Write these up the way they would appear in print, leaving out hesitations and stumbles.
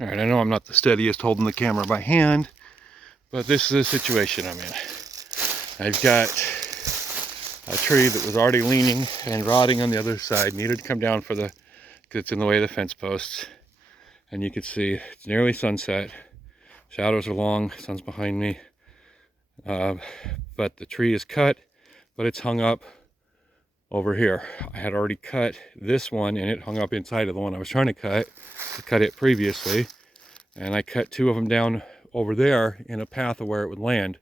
All right, I know I'm not the steadiest holding the camera by hand, but this is the situation I'm in. I've got a tree that was already leaning and rotting on the other side, needed to come down because it's in the way of the fence posts. And you can see it's nearly sunset. Shadows are long, sun's behind me. But the tree is cut, but it's hung up over here. I had already cut this one and it hung up inside of the one I was trying to cut it previously. And I cut two of them down over there in a path of where it would land.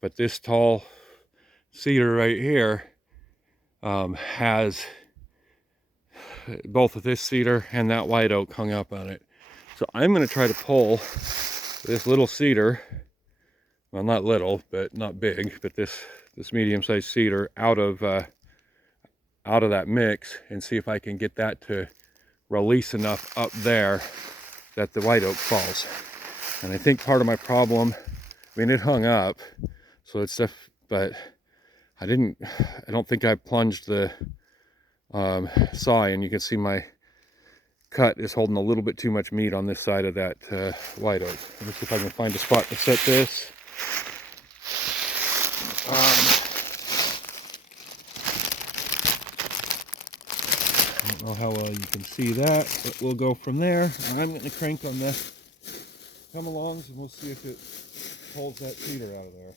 But this tall cedar right here has both of this cedar and that white oak hung up on it. So I'm going to try to pull this little cedar, well, not little, but not big, but this medium-sized cedar out of that mix and see if I can get that to release enough up there that the white oak falls. And I think part of my problem, I mean, it hung up, so it's stuff, but I don't think I plunged the saw in. You can see my cut is holding a little bit too much meat on this side of that white oak. Let's see if I can find a spot to set this. I don't know how well you can see that, but we'll go from there. I'm going to crank on the come-alongs and we'll see if it pulls that cedar out of there.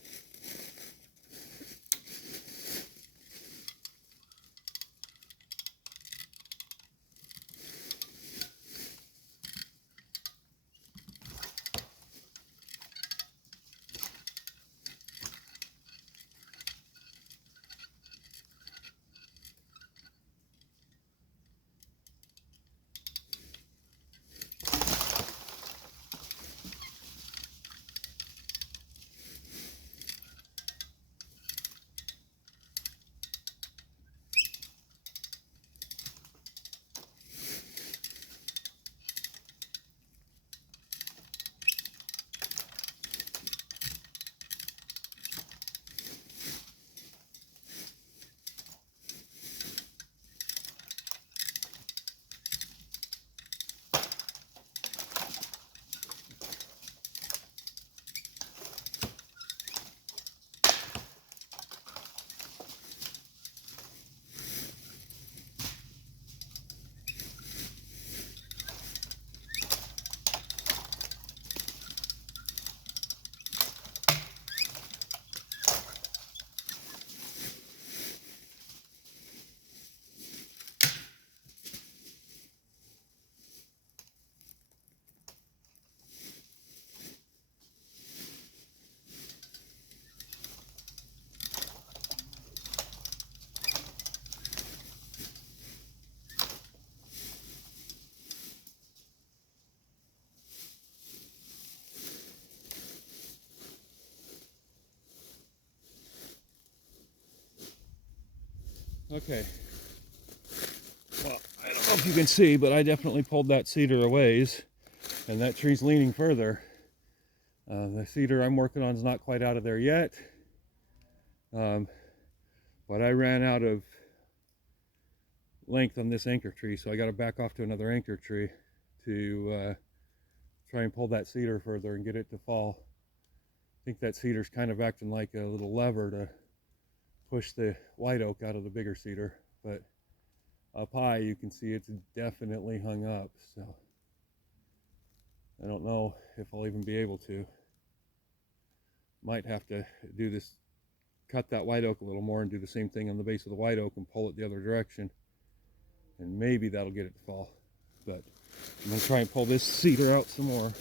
Okay, well, I don't know if you can see, but I definitely pulled that cedar a ways, and that tree's leaning further. The cedar I'm working on is not quite out of there yet, but I ran out of length on this anchor tree, so I got to back off to another anchor tree to try and pull that cedar further and get it to fall. I think that cedar's kind of acting like a little lever to push the white oak out of the bigger cedar, but up high you can see it's definitely hung up, so I don't know if I'll even be able to. Might have to do this, cut that white oak a little more and do the same thing on the base of the white oak and pull it the other direction, and maybe that'll get it to fall. But I'm going to try and pull this cedar out some more.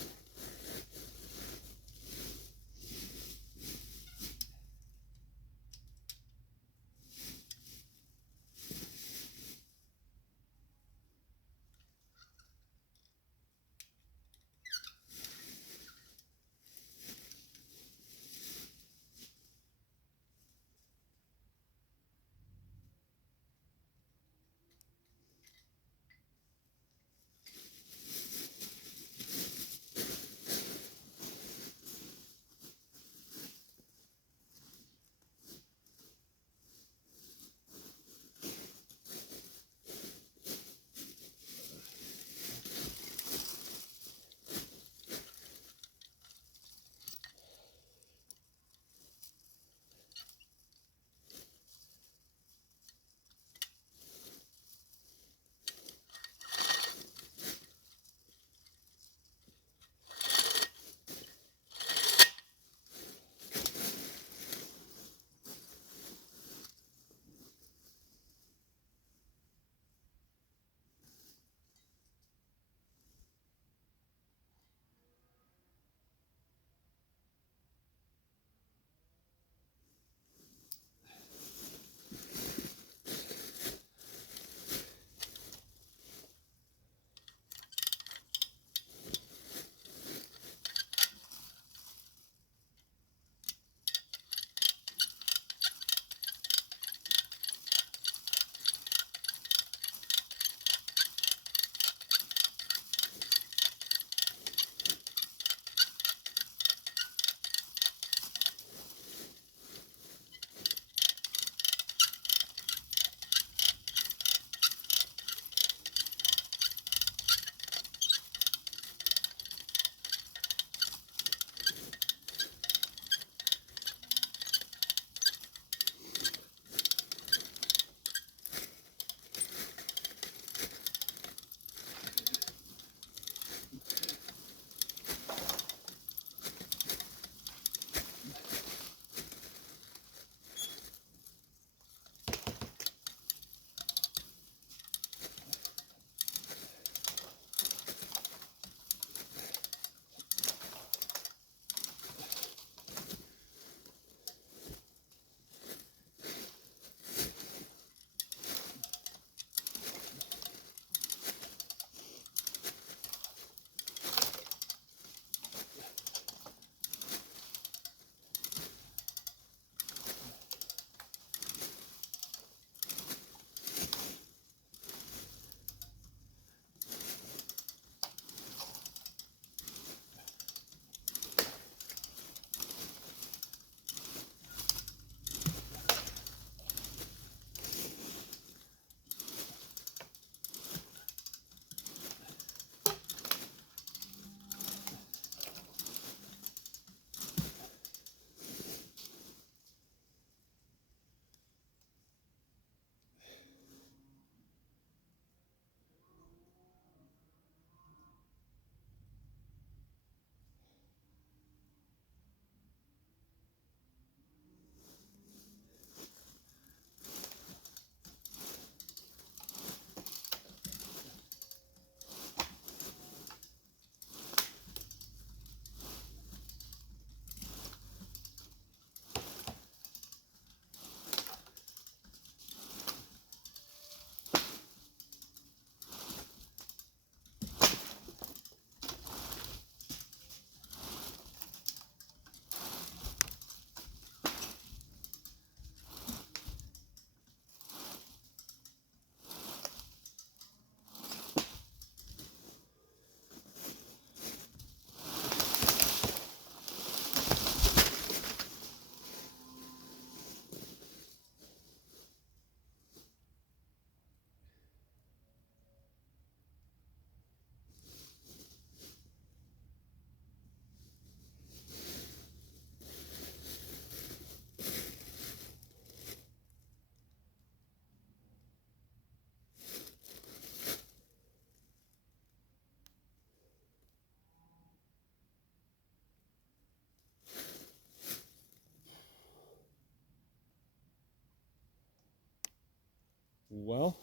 Well,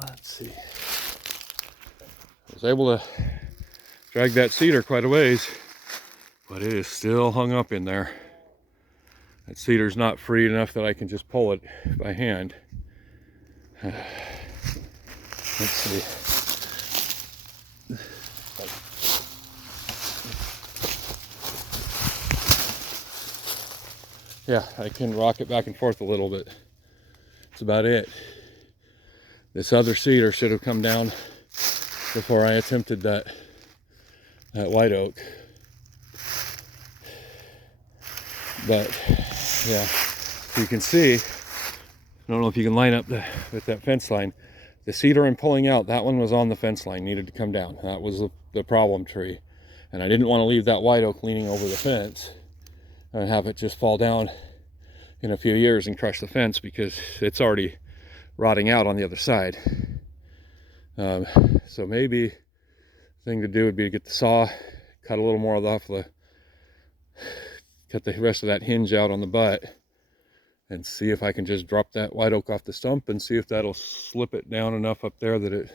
let's see. I was able to drag that cedar quite a ways, but it is still hung up in there. That cedar's not free enough that I can just pull it by hand. Let's see. Yeah, I can rock it back and forth a little bit. That's about it. This other cedar should have come down before I attempted that white oak. But yeah, you can see, I don't know if you can line up with that fence line. The cedar I'm pulling out, that one was on the fence line, needed to come down. That was the problem tree. And I didn't want to leave that white oak leaning over the fence and have it just fall down in a few years and crush the fence, because it's already rotting out on the other side. So maybe the thing to do would be to get the saw, cut a little more off cut the rest of that hinge out on the butt, and see if I can just drop that white oak off the stump and see if that'll slip it down enough up there that it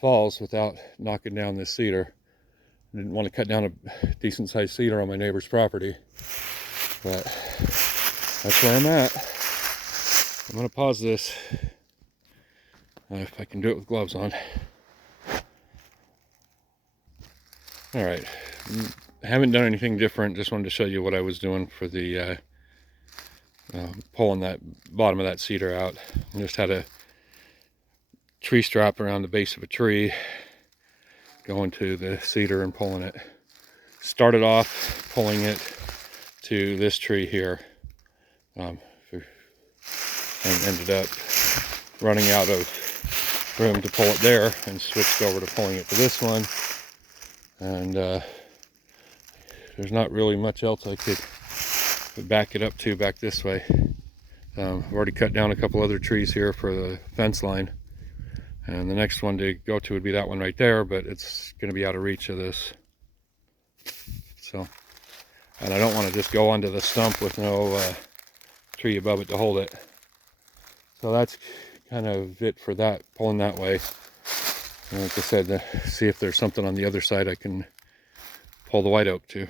falls without knocking down this cedar. I didn't want to cut down a decent sized cedar on my neighbor's property, but that's where I'm at. I'm going to pause this if I can do it with gloves on. All right, I haven't done anything different. Just wanted to show you what I was doing for the pulling that bottom of that cedar out. I just had a tree strap around the base of a tree, going to the cedar and pulling it. Started off pulling it to this tree here, and ended up running out of room to pull it there, and switched over to pulling it to this one. And there's not really much else I could back it up to back this way. I've already cut down a couple other trees here for the fence line, and the next one to go to would be that one right there, but it's going to be out of reach of this. So, and I don't want to just go onto the stump with no tree above it to hold it. So that's kind of it for that, pulling that way. And like I said, see if there's something on the other side I can pull the white oak to.